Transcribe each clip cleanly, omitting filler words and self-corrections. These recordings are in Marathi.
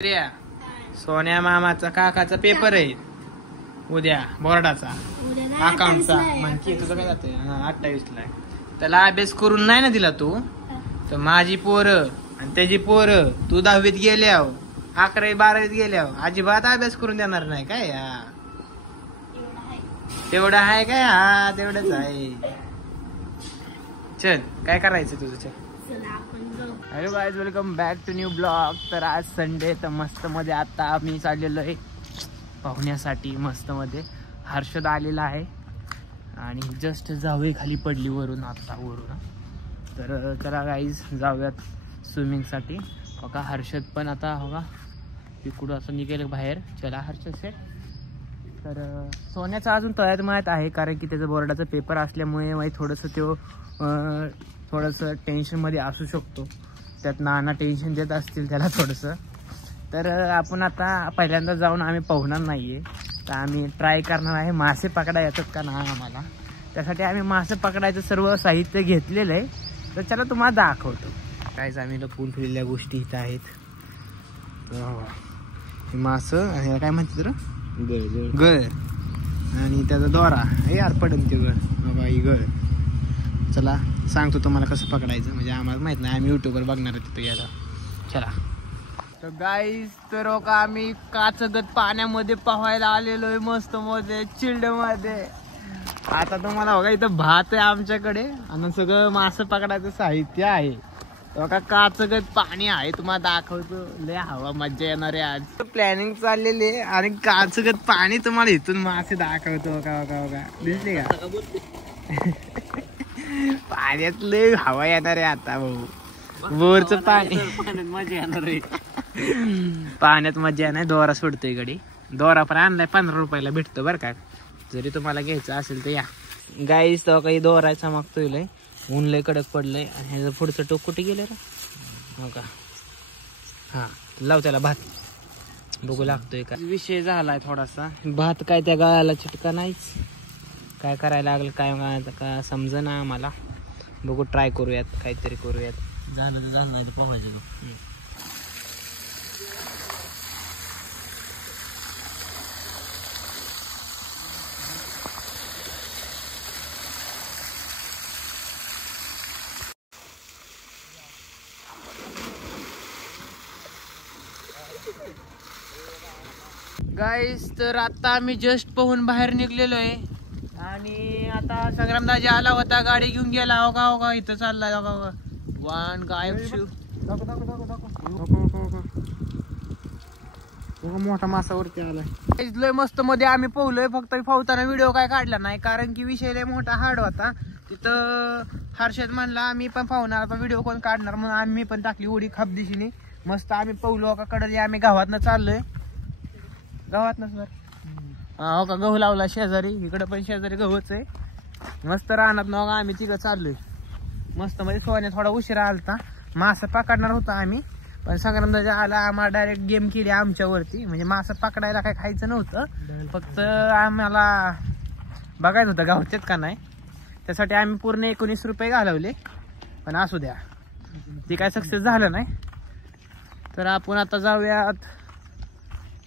प्रिया, सोन्या मामाचा काकाचा पेपर आहे उद्या बोर्डाचा अकाउंटचा. म्हणजे तुझं काय जाते 28ला. त्याला अभ्यास करून नाही ना दिला तू, तर माझी पोरं आणि त्याची पोरं तू 10वीत गेल्यावर 11वी 12वीत गेल्यावर अजिबात अभ्यास करून देणार नाही काय. तेवढं आहे काय? हा तेवढंच आहे. चल काय करायचं तुझं? चल. Hello guys, welcome back to new blog. तर आज संडे, तर मस्त मध्ये आता मी चाललेलो आहे पाहुण्यासाठी. मस्त मध्ये हर्षद आलेला आहे आणि जस्ट जावे खाली पडली वरून आता वरून. तर चला गाईज जाऊयात स्विमिंगसाठी. बघा हर्षद पण आता बघा इकडून असं निघेल बाहेर. चला हर्षद सेट. तर सोन्याचं अजून तळ्यात माहीत आहे, कारण की त्याचं बोर्डाचा पेपर असल्यामुळे माहीत थोडंसं टेन्शनमध्ये असू शकतो. त्यात नाना टेन्शन देत असतील त्याला थोडंसं. तर आपण आता पहिल्यांदा जाऊन आम्ही पोहणार नाही आहे, तर आम्ही ट्राय करणार आहे मासे पकडा येतात का नाही आम्हाला. त्यासाठी आम्ही मासे पकडायचं सर्व साहित्य घेतलेलं आहे. तर चला तुम्हाला दाखवतो. काहीच आम्ही लपवून ठेवलेल्या गोष्टी इथं आहेत. मासं आणि काय म्हणते तर गळ आणि त्याचा दोरा. यार पडेल ते गळ. चला सांगतो तुम्हाला कसं पकडायचं, म्हणजे आम्हाला माहित नाही, आम्ही युट्यूबवर बघणार आहे तिथं गेला. चला. तर गाईज, तर आम्ही काचगत पाण्यामध्ये पोहायला आलेलो आहे मस्त मध्ये चिल्ड मध्ये. आता तुम्हाला बघा इथं भात आहे आमच्याकडे आणि सगळं मासे पकडायचं साहित्य आहे. बघा काचगत पाणी आहे, तुम्हाला दाखवतो. लय हवा मज्जा येणार आहे आज. प्लॅनिंग चाललेली आहे आणि काचगत पाणी तुम्हाला इथून मासे दाखवतो. बघा दिसले का? पाण्यात लय हवा येणार आहे आता भाऊ. बोरचं पाणी मजा येणार आहे. पाण्यात मजा येणार. दोरा सोडतोय गडी. दोरा पण आणलाय 15 रुपयाला भेटतो बरं का, जरी तुम्हाला घ्यायचं असेल तर या. गाईस तो काही दोरा चमकतोय लय. ऊन लय कडक पडलंय आणि ह्याचं पुढचं टोक कुठे गेलं रे? हो का? हा लाव त्याला भात बघू लागतोय का. विषय झालाय थोडासा. भात काय त्या गाळाला चिटका नाहीच. काय करायला लागलं काय का समजा ना आम्हाला. बघू ट्राय करूयात, काहीतरी करूयात. झालं तर झालं, नाही तर पाहायचं. गाईस, तर आता आम्ही जस्ट पोहून बाहेर निघलेलो आहे आणि आता संग्रामदाजी आला होता, गाडी घेऊन गेला. हो का इथं चाललाय. हो वन गायब शिव. मोठा मासावरती आलाय. लय मस्त मध्ये आम्ही पोहलोय. फक्त पोहताना व्हिडिओ काय काढला नाही, कारण की विषय लय मोठा हार्ड होता. तिथं हर्षद म्हणला मी पण पोहणार, आता व्हिडिओ कोण काढणार म्हणून आम्ही पण टाकली उडी खापदिशीने. मस्त आम्ही पोहलो का कडे. आम्ही गावातनं चाललोय. गावात नसणार. हो का गहू लावला शेजारी. इकडे पण शेजारी गहूच आहे. मस्त राहणार ना आम्ही तिकडं चाललोय मस्त मध्ये. सोन्या थोडा उशिरा आलता. मासे पकडणार होता आम्ही, पण संग्रामदाजी आला. आम्हाला डायरेक्ट गेम केली आमच्यावरती. म्हणजे मासे पकडायला काय खायचं नव्हतं, फक्त आम्हाला बघायचं होतं गावच्यात का नाही. त्यासाठी आम्ही पूर्ण 19 रुपये घालवले, पण असू द्या, ती काय सक्सेस झालं नाही. तर आपण आता जाऊयात.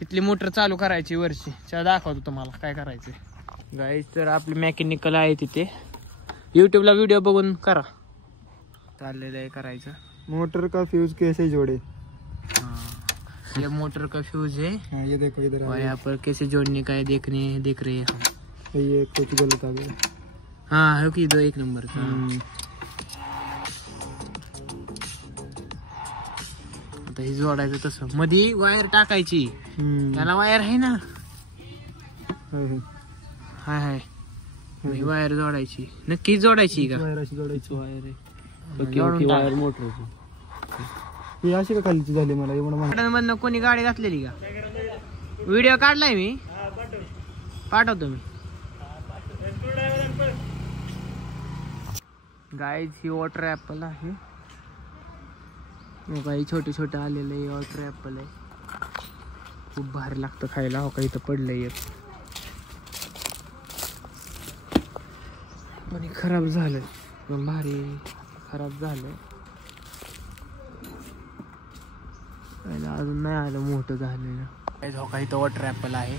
इथली मोटर चालू करायची वरची. चला दाखवतो तुम्हाला काय करायचं. गाईज, तर आपली मेकॅनिकल आहे तिथे. यूट्यूबला व्हिडिओ बघून करा. चाललेलं आहे करायचं. मोटर का फ्यूज कैसे जोड़े? ये मोटर का फ्यूज है। हाँ ये देखो इधर और यहाँ पर कैसे जोड़ने का है देख रहे हैं हम। ये कुछ गलत आ गया। हाँ है कि 1 नंबर का. आता हे जोडायचं तसं. मध्ये वायर टाकायची. त्याला वायर आहे ना. हाय वायर जोडायची. नक्की जोडायची का? वायर अशी जोडायची. वायर आहे. वायर मोटरची. ही अशी का खालीची झाली मला एवढं मधनं कोणी गाडी घातलेली का? व्हिडिओ काढलाय मी, पाठवतो मी. गाईज, ही वॉटर ऍपल आहे. काही छोटे छोटे आलेले वॉटर ऍपल आहे. खूप भारी लागतं खायला. हो का इथं पडलंय एक, पण खराब झालं. पण भारी खराब झालं. अजून नाही आलं मोठं झालेलं. काही इथं वॉटर ॲपल आहे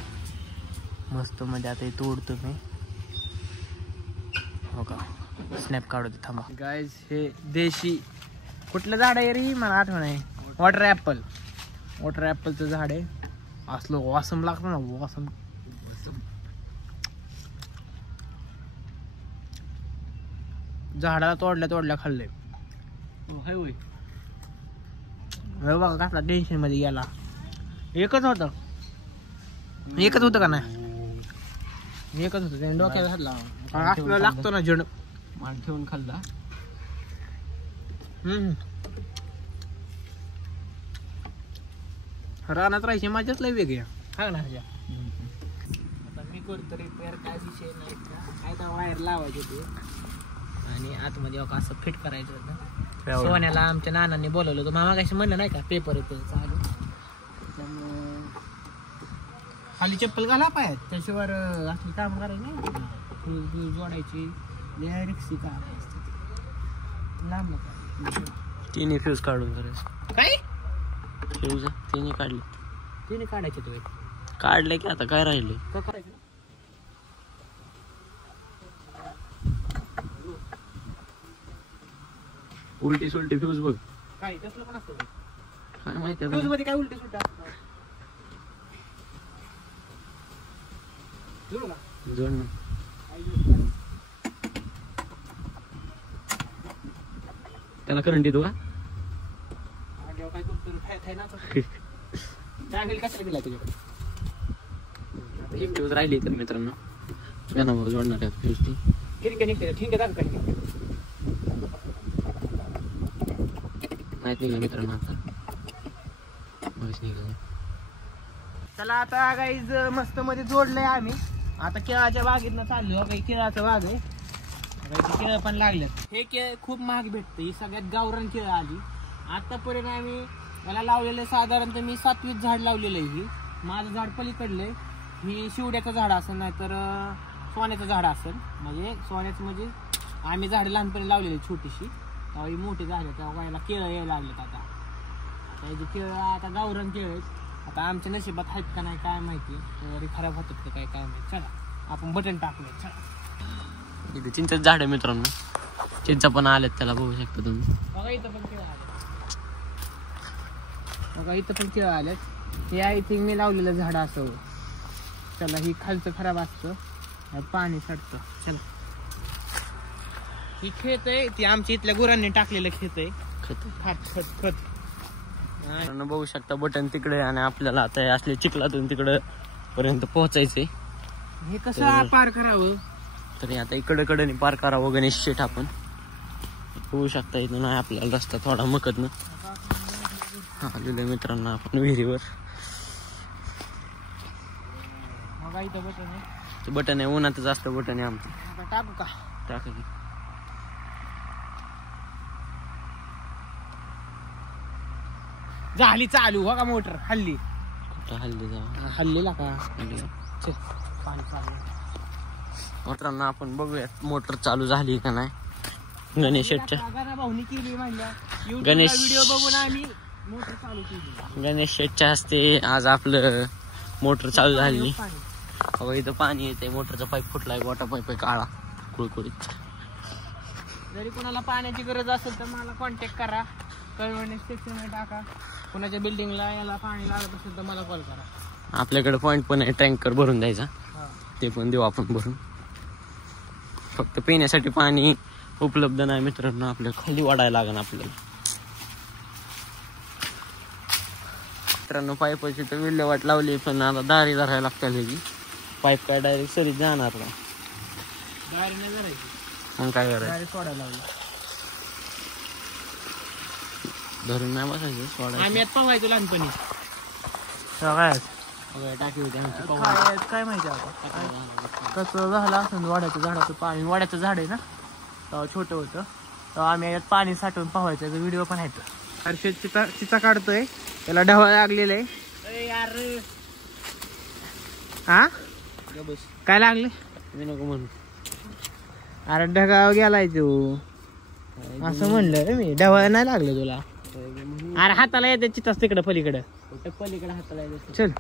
मस्त मध्ये. आता इथं तोडतो मी. हो का स्नॅप काढतो थांबा. गाईज हे देशी कुठलं झाड आहे रे मला आठवण आहे. Water Apple. वॉटर ॲपलचं झाड आहे. असलं वासम लागतं ना वासम. झाडाला तोडल्या खाल्ले. बघा कसला टेन्शन मध्ये गेला. एकच होतं का नाही? एकच होतं त्याने डोक्यात घातला. आपल्याला लागतो ना जड मान ठेवून खाल्ला. रानात राहायची मजाच लय वेगळी हा ना. आता मी करतो रिपेअर. काय विषय नाही काय तर वायर लावायचे ते आणि आतमध्ये असं फिट करायचं होतं. सोन्याला आमच्या नानांनी बोलवलं होतं. मामा कशी म्हणलं नाही का पेपर येतो चालू. त्यामुळं खाली चप्पल घाला पायात त्याशिवाय असली काम करायची नाही. फ्यूज जोडायची रिक्सी का लांब नका. तिने फ्यूज काढून करायचं. काय फ्यूज तिने काढली. तिने काढायचे तो काढले की आता काय राहिले. का करायचं उलटी सुलटी फ्यूज बघ. काय कसलं पण असतं काय माहिती फ्यूज मध्ये काय उलटे सुलटे असतं. जोड त्याला करंट येतो का? एक फ्यूज राहिली तर मित्रांनो त्यानं जोडणार आहे फ्यूज ती. माहित नाही मित्रांनो आता चला आता गाईज मस्त मध्ये जोडलंय आम्ही. आता केळाच्या बागेतनं चाललो. काही केळाचं बाग आहे. केळं पण लागल्यात. हे केळ खूप महाग भेटतं. ही सगळ्यात गावरान केळं आली. आतापर्यंत आम्ही मला लावलेलं साधारणतः मी 7-20 झाड लावलेलं आहे. ही माझं झाड पलीकडले. ही शिवड्याचं झाड असेल नाहीतर सोन्याचं झाड असेल. म्हणजे सोन्याचं म्हणजे आम्ही झाडं लहानपणी लावलेली छोटीशी तेव्हा ही मोठी झाली. तेव्हा गायला केळं यायला लागलेत. आता हे जे केळं आता गावरान केळं आहेत. आता आमच्या नशिबात आहेत का नाही काय माहिती. तरी खराब होतात का काय माहिती. चला आपण बटन टाकूया. चला इथे चिंचेचं झाड आहे मित्रांनो. चिंचा पण आलेत त्याला बघू शकता तुम्ही. बघा इथं पण केळं आलेत. बघा इथं पण केळं आलेत. हे आय थिंक मी लावलेलं झाड असं. चला ही खालचं खराब असतं पाणी सडतं. चला ही खेत आहे ती आमच्या इथल्या गुरांनी टाकलेलं खेत आहे. खत बघू शकता बटन तिकडे आणि आपल्याला आता असले चिखलातून तिकडे पर्यंत पोहोचायचंय. हे कसं पार करावं तरी आता इकडे पार करावं गणेश शेठ. आपण बघू शकता इथून आहे आपल्याला रस्ता थोडा मकतनं आलेलं मित्रांनो आपण विहिरीवर. बटन आहे उन्हातच असतं बटन आहे आमचं. टाकू का? टाका की. झाली चालू हो का मोटर. हल्ली हल्ली जावा हल्लीला का मित्रांनो आपण बघूयात मोटर चालू झाली का नाही. गणेश शेठच्या गणेश व्हिडिओ बघून आम्ही मोटर चालू केली. गणेश शेठच्या हस्ते आज आपलं मोटर चालू झाली. बघा इथं पाणी येते. मोटरचा पाईप फुटलाय. गोटा पाईप आहे काळा कुळकुळीत. जरी कोणाला पाण्याची गरज असेल तर मला कॉन्टॅक्ट करा. कळवणे स्टेशन टाका. कोणाच्या बिल्डिंगला याला पाणी लागत असेल तर मला कॉल करा. आपल्याकडे पॉइंट पण आहे. टँकर भरून द्यायचा ते पण देऊ आपण भरून. फक्त पिण्यासाठी पाणी उपलब्ध नाही मित्रांनो. आपल्या खाली वाढायला लागेल आपल्याला. मित्रांनो पाईपाची तर विल्हेवाट लावली पण आता दारी धरायला लागते. पाईप काय डायरेक्ट सरीत जाणार नाही. दारी नाही धरायची मग काय करायचं. डायरेक्ट सोडायला लागलं. धरून नाही बसायचं सोडायचं. आम्ही आता पवायचो लहानपणी. टाकी होती आमची. काय माहिती आता कसं झालं असं. वाड्याचं झाडाचं पाणी. वाड्याचं झाड आहे ना तेव्हा छोटं होतं तेव्हा आम्ही यात पाणी साठवून पाहायचं. व्हिडिओ पण आहेत. हर्षद चिता काढतोय. त्याला ढवळ लागलेलं आहे. यार हा काय लागले मी नको म्हणून. अरे ढगाव गेलाय तू असं म्हणलं रे मी. ढवळ नाही लागलं तुला. अरे हाताला येते चिताच तिकडं पलीकडं कुठं पलीकडे हाताला येतं. चल